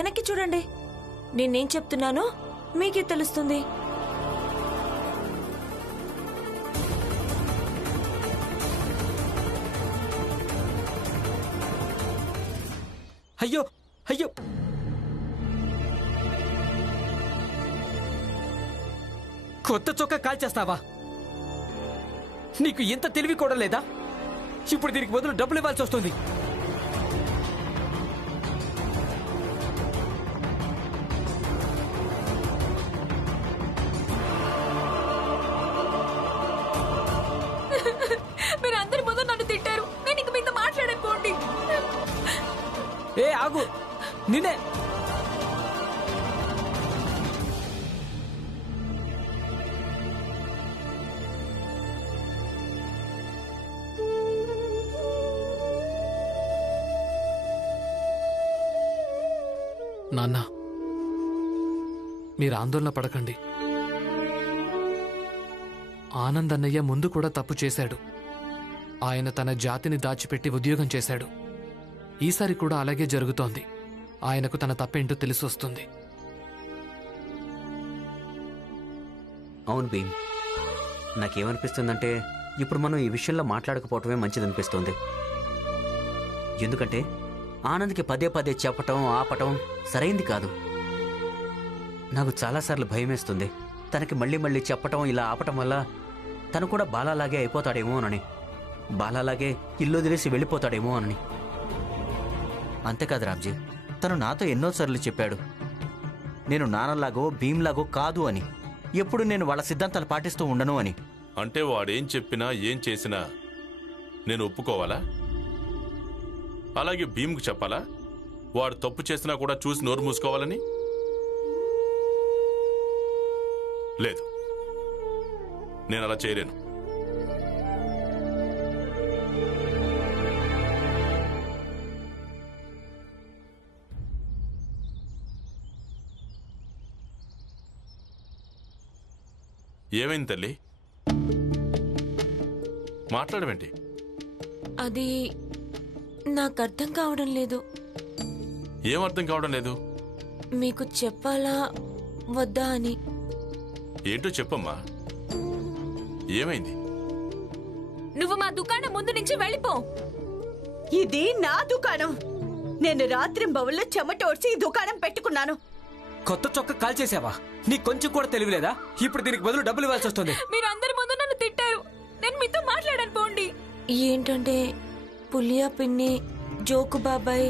వెనక్కి చూడండి. నేనేం చెప్తున్నానో మీకే తెలుస్తుంది. అయ్యో అయ్యో, కొత్త చొక్కా కాల్చేస్తావా? నీకు ఇంత తెలివి కూడా లేదా? ఇప్పుడు దీనికి బదులు డబ్బులు ఇవ్వాల్సి వస్తుంది. మీరు అందరి ముందు నన్ను తిట్టారు. నేను ఇంక మీతో మాట్లాడకపోండి. ఏ ఆగు, నిన్నే. నాన్న, మీరు ఆందోళన పడకండి. ఆనంద్ అన్నయ్య ముందు కూడా తప్పు చేశాడు. ఆయన తన జాతిని దాచిపెట్టి ఉద్యోగం చేశాడు. ఈసారి కూడా అలాగే జరుగుతోంది. ఆయనకు తన తప్పేంటో తెలిసి వస్తుంది. అవును భీమ్, నాకేమనిపిస్తుందంటే ఇప్పుడు మనం ఈ విషయంలో మాట్లాడకపోవటమే మంచిదనిపిస్తుంది. ఎందుకంటే ఆనంద్కి పదే పదే చెప్పటం ఆపటం సరైంది కాదు. నాకు చాలాసార్లు భయమేస్తుంది, తనకి మళ్ళీ మళ్ళీ చెప్పటం ఇలా ఆపటం వల్ల తను కూడా బాలాలాగే అయిపోతాడేమో అని, బాలాలాగే ఇల్లు వదిలేసి వెళ్ళిపోతాడేమో అని. అంతేకాదు రామ్జీ, తను నాతో ఎన్నోసార్లు చెప్పాడు నేను నాన్నలాగో భీమ్లాగో కాదు అని, ఎప్పుడు నేను వాళ్ళ సిద్ధాంతాలు పాటిస్తూ ఉండను అని. అంటే వాడేం చెప్పినా ఏం చేసినా నేను ఒప్పుకోవాలా? అలాగే భీమ్కు చెప్పాలా వాడు తప్పు చేసినా కూడా చూసి నోరు మూసుకోవాలని? లేదు, నేను అలా చేయలేను. ఏమైంది తల్లి? మాట్లాడవేంటి? అది నాకు అర్థం కావడం లేదు. ఏం అర్థం కావడం లేదు? మీకు చెప్పాలా వద్దా అని. ఏంటో చెప్పమ్మా, ఏమైంది? నువ్వు మా దుకాణం ముందు నుంచి వెళ్ళిపో. ఇది నా దుకాణం. నేను రాత్రింబవళ్ళు చెమటోడ్చి ఈ దుకాణం పెట్టుకున్నాను. కొత్త చొక్కా కాల్చేసావా? నీకు కొంచెం కూడా తెలియలేదా? ఇప్పుడు దీనికి బదులు డబ్బులు ఇవ్వాల్సి వస్తుంది. మీరు అందరి ముందు నన్ను తిట్టారు. నేను మీతో మాట్లాడాను పోండి. ఏంటంటే పులియా పిన్ని, జోకు బాబాయ్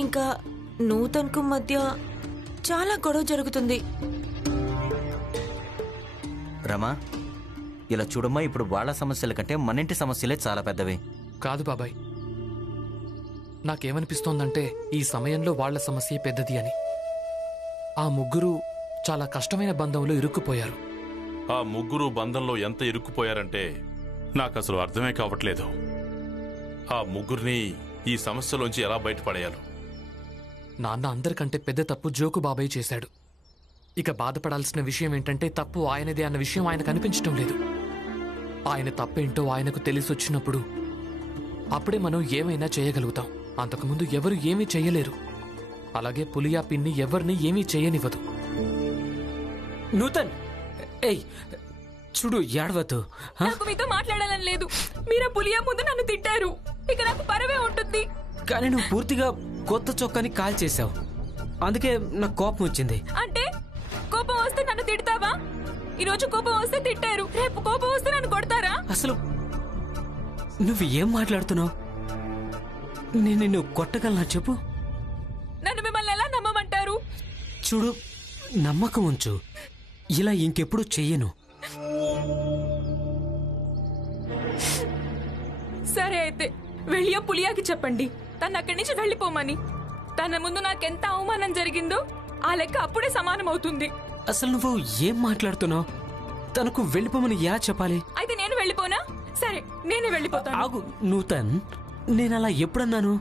ఇంకా నూతన్కు మధ్య చాలా గొడవ జరుగుతుంది. రమా, ఇలా చూడమ్మా, ఇప్పుడు వాళ్ళ సమస్యల కంటే మనింటి సమస్యలే చాలా పెద్దవి. కాదు బాబాయ్, నాకేమనిపిస్తోందంటే ఈ సమయంలో వాళ్ల సమస్య పెద్దది అని. ఆ ముగ్గురు చాలా కష్టమైన బంధంలో ఇరుక్కుపోయారు. ఆ ముగ్గురు బంధంలో ఎంత ఇరుక్కుపోయారంటే నాకు అసలు అర్థమే కావట్లేదు. ఆ ముగ్గురిని ఈ సమస్యలోంచి ఎలా బయటపడేయాలో. నాన్న అందరికంటే పెద్ద తప్పు జోకు బాబాయ్ చేశాడు. ఇక బాధపడాల్సిన విషయం ఏంటంటే తప్పు ఆయనదే అన్న విషయం ఆయనకు అనిపించటం లేదు. ఆయన తప్పేంటో ఆయనకు తెలిసొచ్చినప్పుడు అప్పుడే మనం ఏమైనా చేయగలుగుతాం. అంతకుముందు ఎవరు ఏమీ చెయ్యలేరు. అలాగే పులియా పిన్ని ఎవరిని ఏమీ చేయనివ్వదు. నూతన్, ఏయ్ చూడు, ఏడవద్దు. నాకు మీతో మాట్లాడాలని లేదు. మీరా పులియా ముందు నన్ను తిట్టారు. ఇక నాకు పరవే ఉంటుంది. కానీ నువ్వు పూర్తిగా కొత్త చొక్కాని కాల్చేసావు. అందుకే నాకు కోపం వచ్చింది. అంటే కోపం వస్తే నన్ను తిడతావా? ఈరోజు కోపం వస్తే తిట్టారు, రేపు కోపం వస్తే నన్ను కొడతారా? అసలు నువ్వు ఏం మాట్లాడుతున్నావు? నేను నిన్ను కొట్టగలనా చెప్పు? నన్ను మిమ్మల్ని ఎలా నమ్మమంటారు? చూడు, నమ్మకం ఉంచు. ఇలా ఇంకెప్పుడు చెయ్యను. సరే అయితే వెళ్ళియా పులియాకి చెప్పండి తను అక్కడి నుంచి వెళ్ళిపోమని. తన ముందు నాకెంత అవమానం జరిగిందో ఆ లెక్క అప్పుడే సమానం అవుతుంది. అసలు నువ్వు ఏం మాట్లాడుతున్నావు? తనకు వెళ్ళిపోమని ఎలా చెప్పాలి? అయితే నేను వెళ్ళిపోనా? సరే, నేనే వెళ్ళిపోతాను. ఆగు నూతన్, నేనలా ఎప్పుడన్నాను?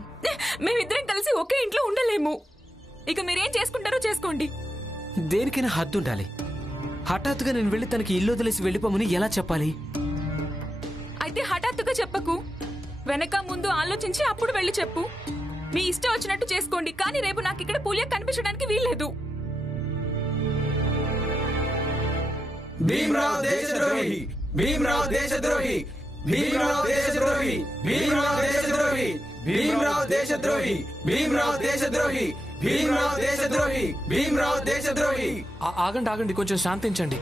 మేమిద్దరం కలిసి ఒకే ఇంట్లో ఉండలేము. ఇక మీరేం చేసుకుంటారో చేసుకోండి. దేనికైనా హద్దు ఉండాలి. హఠాత్తుగా నేను వెళ్ళి తనకి ఇల్లు వదిలేసి వెళ్ళిపోమని ఎలా చెప్పాలి? అయితే హఠాత్తుగా చెప్పకు, వెనక ముందు ఆలోచించి అప్పుడు వెళ్ళి చెప్పు. మీ ఇష్టం వచ్చినట్టు చేసుకోండి, కానీ రేపు నాకు ఇక్కడ పులియా కనిపించడానికి వీల్లేదు. భీమ్రావ్ దేశద్రోహి, భీమ్రావ్ దేశద్రోహి, భీమ్రావ్ దేశద్రోహి, భీమ్రావ్ దేశద్రోహి, భీమ్రావ్ దేశద్రోహి, భీమ్రావ్ దేశద్రోహి, భీమ్రావ్ దేశద్రోహి, భీమ్రావ్ దేశద్రోహి. ఆగండి ఆగండి, కొంచెం శాంతించండి.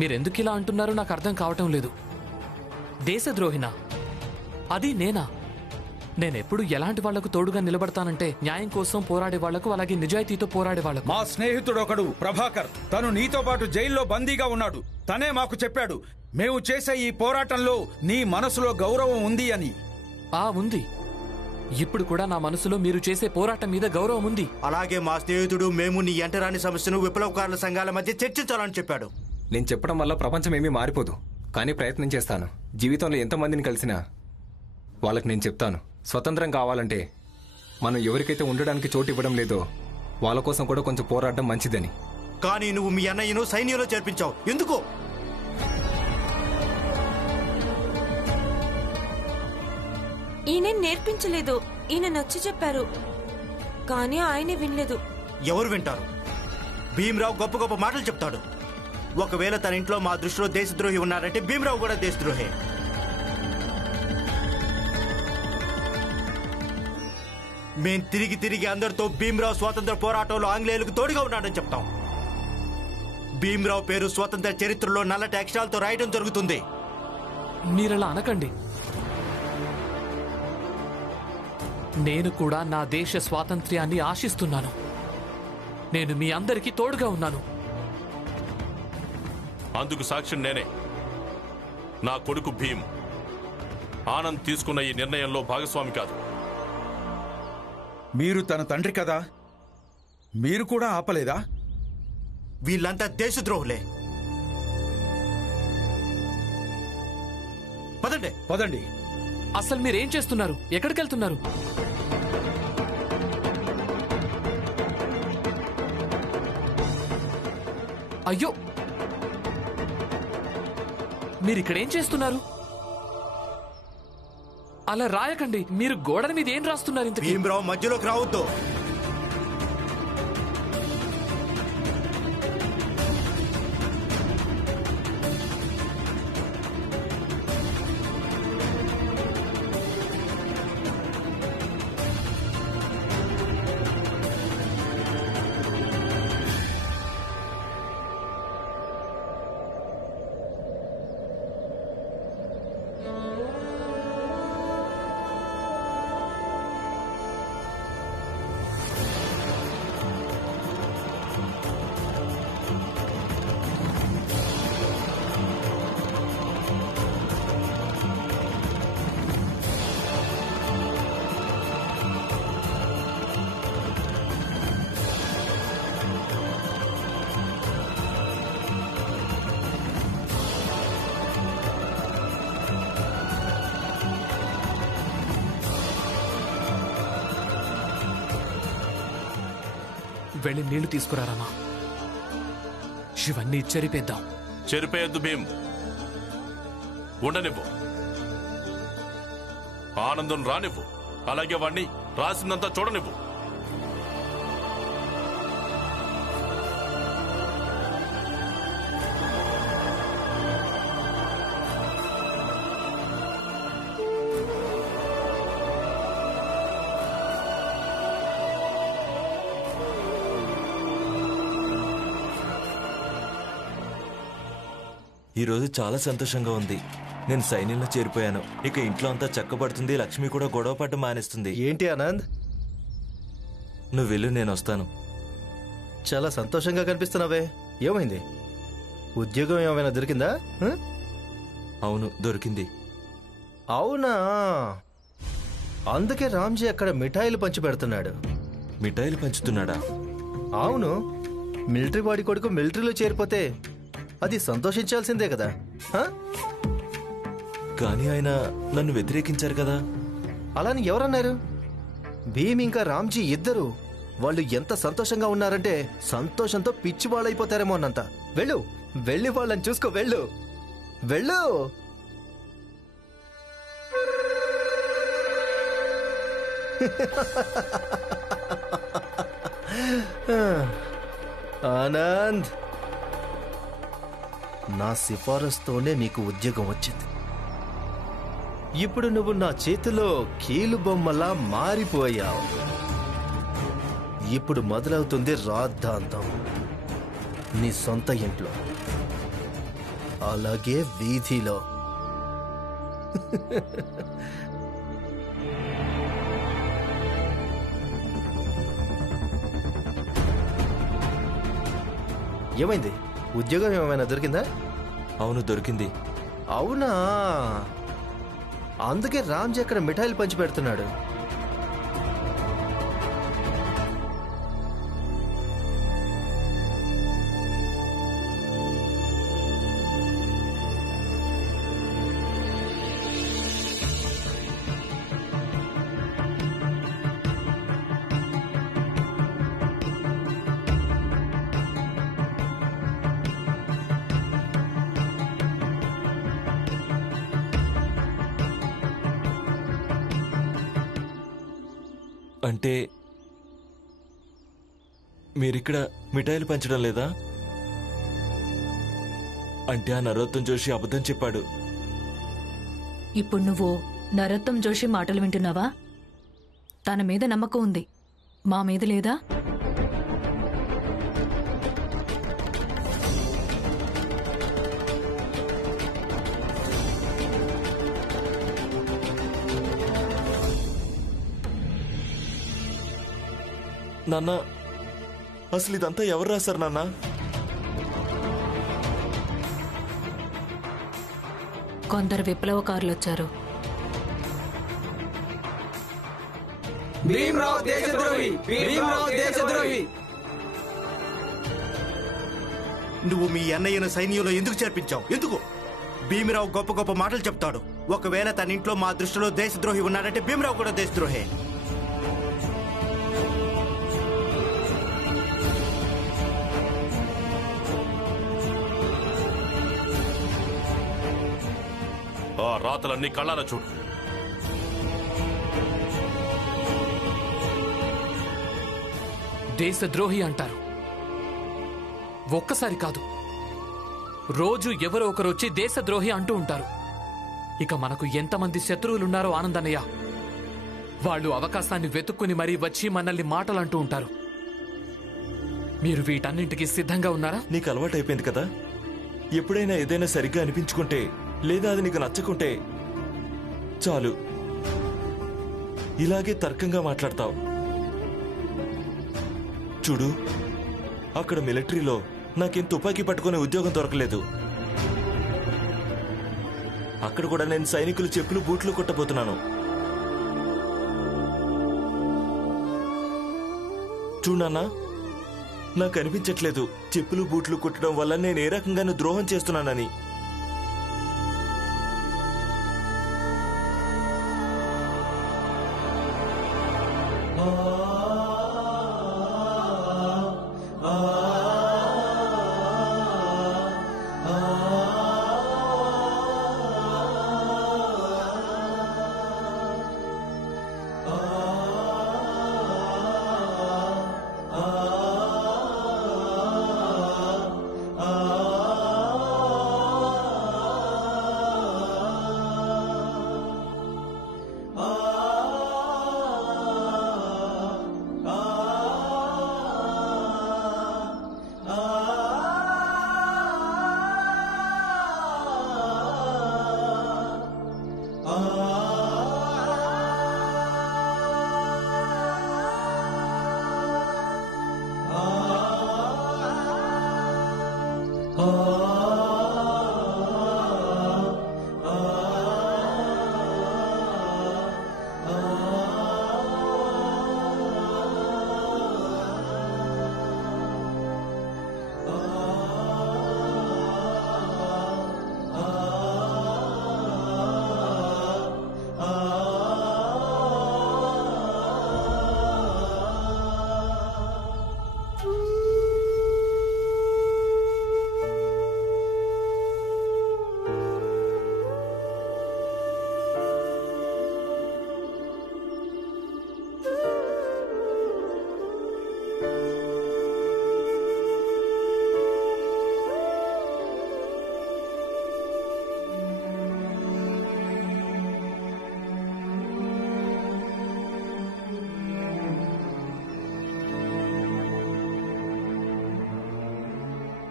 మీరెందుకు ఇలా అంటున్నారో నాకు అర్థం కావటం లేదు. దేశద్రోహినా? అది నేనా? నేనెప్పుడు ఎలాంటి వాళ్లకు తోడుగా నిలబడతానంటే న్యాయం కోసం పోరాడే వాళ్లకు, అలాగే నిజాయితీతో పోరాడే వాళ్లకు. మా స్నేహితుడొకడు ప్రభాకర్, తను నీతో పాటు జైల్లో బందీగా ఉన్నాడు. తనే మాకు చెప్పాడు మేము చేసే ఈ పోరాటంలో నీ మనసులో గౌరవం ఉంది అని. ఉంది. ఇప్పుడు కూడా నా మనసులో మీరు చేసే పోరాటం మీద గౌరవం ఉంది. అలాగే మా స్నేహితుడు మేము నీ ఎంటరాని సమస్యను విప్లవకారుల సంఘాల మధ్య చర్చించాలని చెప్పాడు. నేను చెప్పడం వల్ల ప్రపంచం ఏమీ మారిపోదు, కానీ ప్రయత్నం చేస్తాను. జీవితంలో ఎంతమందిని కలిసినా వాళ్ళకి నేను చెప్తాను, స్వతంత్రం కావాలంటే మనం ఎవరికైతే ఉండడానికి చోటు ఇవ్వడం లేదో వాళ్ళ కోసం కూడా కొంచెం పోరాడడం మంచిదని. కానీ నువ్వు మీ అన్నయ్యను సైన్యంలో చేర్పించావు, ఎందుకో? ఈయన నేర్పించలేదు, ఈయన నచ్చి చెప్పారు, కానీ ఆయనే వినలేదు. ఎవరు వింటారు? భీమ్రావు గొప్ప గొప్ప మాటలు చెప్తాడు. ఒకవేళ తన ఇంట్లో మా దృష్టిలో దేశద్రోహి ఉన్నారంటే భీమ్రావు కూడా దేశద్రోహే. మేం తిరిగి తిరిగి అందరితో భీమ్రావు స్వాతంత్ర పోరాటంలో ఆంగ్లేయులకు తోడుగా ఉన్నాడని చెప్తాం. భీమ్రావు పేరు స్వాతంత్ర చరిత్రలో నల్లటి అక్షరాలతో రాయడం జరుగుతుంది. మీరలా అనకండి. నేను కూడా నా దేశ స్వాతంత్ర్యాన్ని ఆశిస్తున్నాను. నేను మీ అందరికీ తోడుగా ఉన్నాను. అందుకు సాక్ష్యం నేనే. నా కొడుకు భీమ్ ఆనంద్ తీసుకున్న ఈ నిర్ణయంలో భాగస్వామి కాదు. మీరు తన తండ్రి కదా, మీరు కూడా ఆపలేదా? వీళ్ళంతా దేశద్రోహులే. పదండి పదండి. అసలు మీరేం చేస్తున్నారు? ఎక్కడికి వెళ్తున్నారు? అయ్యో, మీరిక్కడేం చేస్తున్నారు? అలా రాయకండి. మీరు గోడల మీద ఏం రాస్తున్నారు? ఇంత భీమ్రావు మధ్యలోకి రావద్దు. వెళ్ళి నీళ్లు తీసుకురారామా. ఇవన్నీ చెరిపేద్దాం. చెరిపేయద్దు భీమ్, ఉండనివ్వు. ఆనందం రానివ్వు, అలాగే వాణ్ణి రాసిందంతా చూడనివ్వు. ఈరోజు చాలా సంతోషంగా ఉంది. నేను సైన్యంలో చేరిపోయాను. ఇక ఇంట్లో అంతా చక్కబడుతుంది. లక్ష్మి కూడా గొడవ పట్టు మానేస్తుంది. ఏంటి ఆనంద్? నువ్వు వెళ్ళు, నేను వస్తాను. చాలా సంతోషంగా కనిపిస్తున్నావే, ఏమైంది? ఉద్యోగం ఏమైనా దొరికిందా? అవును, దొరికింది. అవునా? అందుకే రామ్జీ అక్కడ మిఠాయిలు పంచి పెడుతున్నాడు. మిఠాయిలు పంచుతున్నాడా? అవును. మిలిటరీ వాడి కొడుకు మిలిటరీలో చేరిపోతే అది సంతోషించాల్సిందే కదా. కానీ ఆయన నన్ను వ్యతిరేకించారు కదా. అలాని ఎవరన్నారు? భీమ్ ఇంకా రామ్జీ ఇద్దరు వాళ్ళు ఎంత సంతోషంగా ఉన్నారంటే సంతోషంతో పిచ్చి వాళ్ళైపోతారేమో అన్నంత. వెళ్ళు, వెళ్ళి వాళ్ళని చూసుకో. వెళ్ళు వెళ్ళు. డాడీ, ఆనంద్, నా సిఫారసుతోనే నీకు ఉద్యోగం వచ్చింది. ఇప్పుడు నువ్వు నా చేతిలో కీలు బొమ్మలా మారిపోయావు. ఇప్పుడు మొదలవుతుంది రాద్ధాంతం. నీ సొంత ఇంట్లో, అలాగే వీధిలో. ఏమైంది? ఉద్యోగం ఏమైనా దొరికిందా? అవును, దొరికింది. అవునా? అందుకే రామ్జీ అక్కడ మిఠాయిలు పంచి పెడుతున్నాడు. అంటే మీరిక్కడ మిఠాయిలు పంచడం లేదా? అంటే ఆ నరోత్తం జోషి అబద్ధం చెప్పాడు. ఇప్పుడు నువ్వు నరోత్తం జోషి మాటలు వింటున్నావా? తన మీద నమ్మకం ఉంది, మా మీద లేదా? నాన్న, అసలు ఇదంతా ఎవరు రాశారు నాన్న? కొందరు విప్లవకారులు వచ్చారు. భీమ్రావ్ దేశద్రోహి! భీమ్రావ్ దేశద్రోహి! నువ్వు మీ అన్నయ్యను సైన్యంలో ఎందుకు చేర్పించావు? ఎందుకు? భీమరావు గొప్ప గొప్ప మాటలు చెప్తాడు. ఒకవేళ తన ఇంట్లో మా దృష్టిలో దేశద్రోహి ఉన్నాడంటే భీమరావు కూడా దేశద్రోహే. ఆ రాతలన్నీ కళ్ళారా చూడు. దేశద్రోహి అంటారు. ఒక్కసారి కాదు, రోజు ఎవరో ఒకరు వచ్చి దేశద్రోహి అంటూ ఉంటారు. ఇక మనకు ఎంతమంది శత్రువులున్నారో ఆనందన్నయ్య. వాళ్ళు అవకాశాన్ని వెతుక్కుని మరీ వచ్చి మనల్ని మాటలంటూ ఉంటారు. మీరు వీటన్నింటికి సిద్ధంగా ఉన్నారా? నీకు అలవాటు అయిపోయింది కదా. ఎప్పుడైనా ఏదైనా సరిగ్గా అనిపించుకుంటే, లేదా అది నీకు నచ్చకుంటే చాలు ఇలాగే తర్కంగా మాట్లాడతావు. చూడు, అక్కడ మిలిటరీలో నాకేం తుపాకీ పట్టుకునే ఉద్యోగం దొరకలేదు. అక్కడ కూడా నేను సైనికులు చెప్పులు బూట్లు కొట్టబోతున్నాను. చూడన్నా, నాకు అనిపించట్లేదు చెప్పులు బూట్లు కుట్టడం వల్ల నేను ఏ రకంగానూ ద్రోహం చేస్తున్నానని.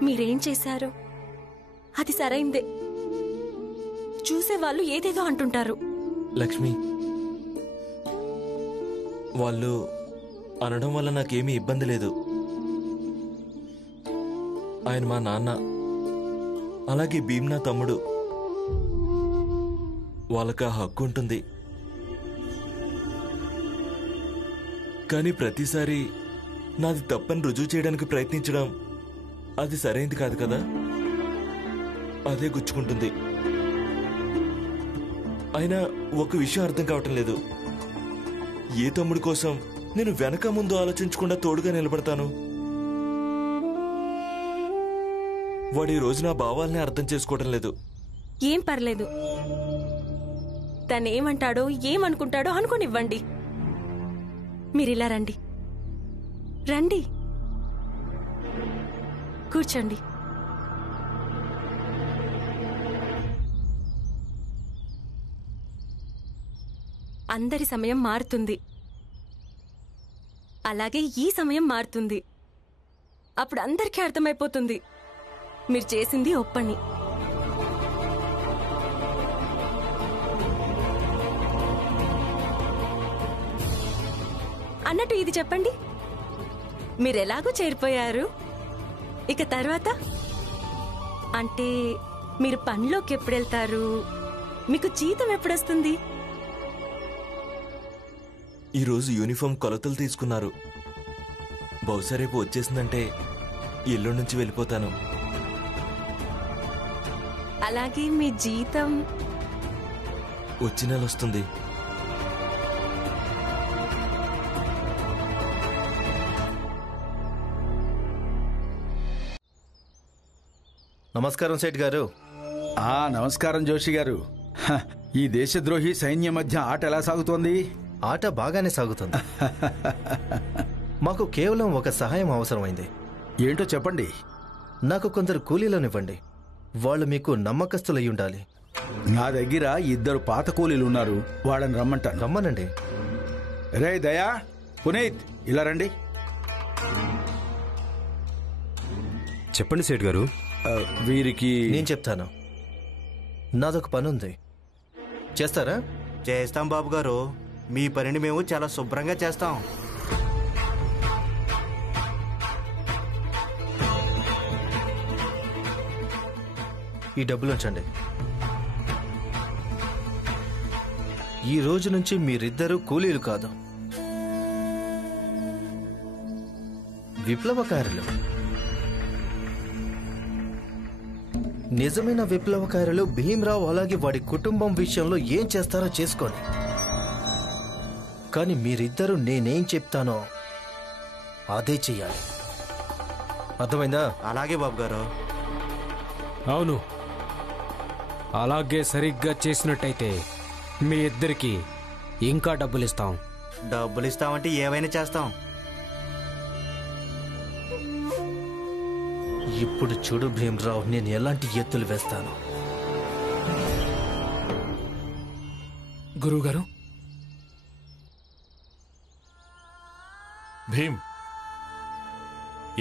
మీరేం చేశారు అది సరైందే. చూసేవాళ్ళు ఏదేదో అంటుంటారు. లక్ష్మి, వాళ్ళు అనడం వల్ల నాకేమీ ఇబ్బంది లేదు. ఆయన మా నాన్న, అలాగే భీమ్ నా తమ్ముడు. వాళ్ళకి ఆ హక్కు ఉంటుంది. కానీ ప్రతిసారి నాది తప్పని రుజువు చేయడానికి ప్రయత్నించడం అది సరైంది కాదు కదా. అదే గుచ్చుకుంటుంది. అయినా ఒక విషయం అర్థం కావటం లేదు. ఏ తమ్ముడి కోసం నేను వెనక ముందు ఆలోచించకుండా తోడుగా నిలబడతాను? వాడు ఈ రోజు నా భావాల్ని అర్థం చేసుకోవడం లేదు. ఏం పర్లేదు, తనేమంటాడో ఏమనుకుంటాడో అనుకోనివ్వండి. మీరిలా రండి, రండి, కూర్చోండి. అందరి సమయం మారుతుంది, అలాగే ఈ సమయం మారుతుంది. అప్పుడు అందరికీ అర్థమైపోతుంది మీరు చేసింది ఒప్పని. అన్నట్టు ఇది చెప్పండి, మీరెలాగో చేరిపోయారు. ఇక తర్వాత అంటే మీరు పనిలోకి ఎప్పుడెళ్తారు? మీకు జీతం ఎప్పుడొస్తుంది? ఈరోజు యూనిఫామ్ కొలతలు తీసుకున్నారు. బహుశా రేపు వచ్చేసిందంటే ఇల్లు నుంచి వెళ్ళిపోతాను. అలాగే మీ జీతం వచ్చే నెల వస్తుంది. నమస్కారం సేట్ గారు. నమస్కారం జోషి గారు. ఈ దేశద్రోహి సైన్యం మధ్య ఆట ఎలా సాగుతోంది? ఆట బాగానే సాగుతుంది. మాకు కేవలం ఒక సహాయం అవసరమైంది. ఏంటో చెప్పండి. నాకు కొందరు కూలీలనివ్వండి. వాళ్ళు మీకు నమ్మకస్తులై ఉండాలి. నా దగ్గర 2 పాత కూలీలు ఉన్నారు. వాళ్ళని రమ్మంటాను. రమ్మనండి. రే దయా, పునీత్, ఇలా రండి. చెప్పండి సేట్ గారు. వీరికి నేను చెప్తాను. నాదొక పని ఉంది, చేస్తారా? చేస్తాం బాబు గారు. మీ పనిని మేము చాలా శుభ్రంగా చేస్తాం. ఈ డబ్బులు ఉంచండి. ఈ రోజు నుంచి మీరిద్దరూ కూలీలు కాదు, విప్లవకారులు. నిజమైన విప్లవకారులు భీమ్రావ్ అలాగే వాడి కుటుంబం విషయంలో ఏం చేస్తారో చేసుకోండి. కానీ మీరిద్దరూ నేనేం చెప్తానో అదే చెయ్యాలి. అర్థమైందా? అలాగే బాబు గారు. అవును, అలాగే సరిగ్గా చేసినట్టయితే మీ ఇద్దరికి ఇంకా డబ్బులు ఇస్తాం. డబ్బులు ఇస్తామంటే ఏమైనా చేస్తాం. ఇప్పుడు చూడు భీమ్రావ్, నేను ఎలాంటి ఎత్తులు వేస్తాను. గురువుగారు, భీమ్,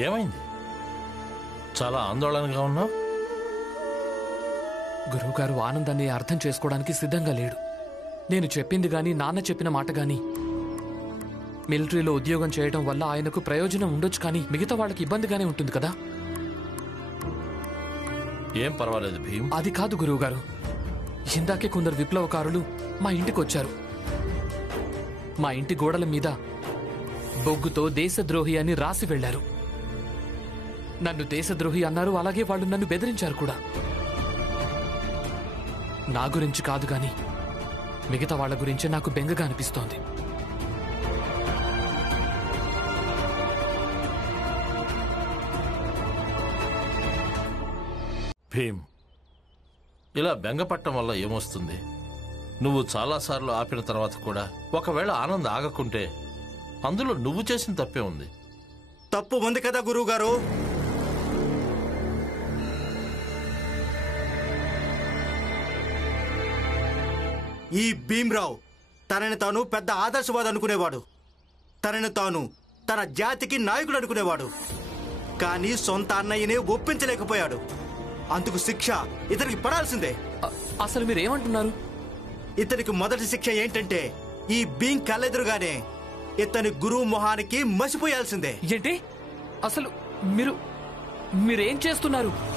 ఏమైంది? చాలా ఆందోళనగా ఉన్నావు. గురువుగారు ఆనందాన్ని అర్థం చేసుకోవడానికి సిద్ధంగా లేడు. నేను చెప్పింది గాని నాన్న చెప్పిన మాట గాని మిలిటరీలో ఉద్యోగం చేయడం వల్ల ఆయనకు ప్రయోజనం ఉండొచ్చు, కానీ మిగతా వాళ్ళకి ఇబ్బందిగానే ఉంటుంది కదా. ఏం పర్వాలేదు భీమ్. అది కాదు గురువుగారు, ఇందాకే కొందరు విప్లవకారులు మా ఇంటికి వచ్చారు. మా ఇంటి గోడల మీద బొగ్గుతో దేశద్రోహి అని రాసి వెళ్లారు. నన్ను దేశద్రోహి అన్నారు. అలాగే వాళ్ళు నన్ను బెదిరించారు కూడా. నా గురించి కాదు గాని మిగతా వాళ్ళ గురించే నాకు బెంగగా అనిపిస్తోంది. భీమ్, ఇలా బెంగపట్టం వల్ల ఏమొస్తుంది? నువ్వు చాలాసార్లు ఆపిన తర్వాత కూడా ఒకవేళ ఆనంద్ ఆగకుంటే అందులో నువ్వు చేసిన తప్పే ఉంది. తప్పు ఉంది కదా గురువు గారు. ఈ భీమ్రావ్ తనని తాను పెద్ద ఆదర్శవాది అనుకునేవాడు. తనని తాను తన జాతికి నాయకుడు అనుకునేవాడు. కానీ సొంత అన్నయ్యనే ఒప్పించలేకపోయాడు. అందుకు శిక్ష ఇతనికి పడాల్సిందే. అసలు మీరేమంటున్నారు? ఇతనికి మొదటి శిక్ష ఏంటంటే ఈ భీం కళ్ళెదురుగానే ఇతని గురువు మొహానికి మసిపోయాల్సిందే. ఏంటి? అసలు మీరేం చేస్తున్నారు?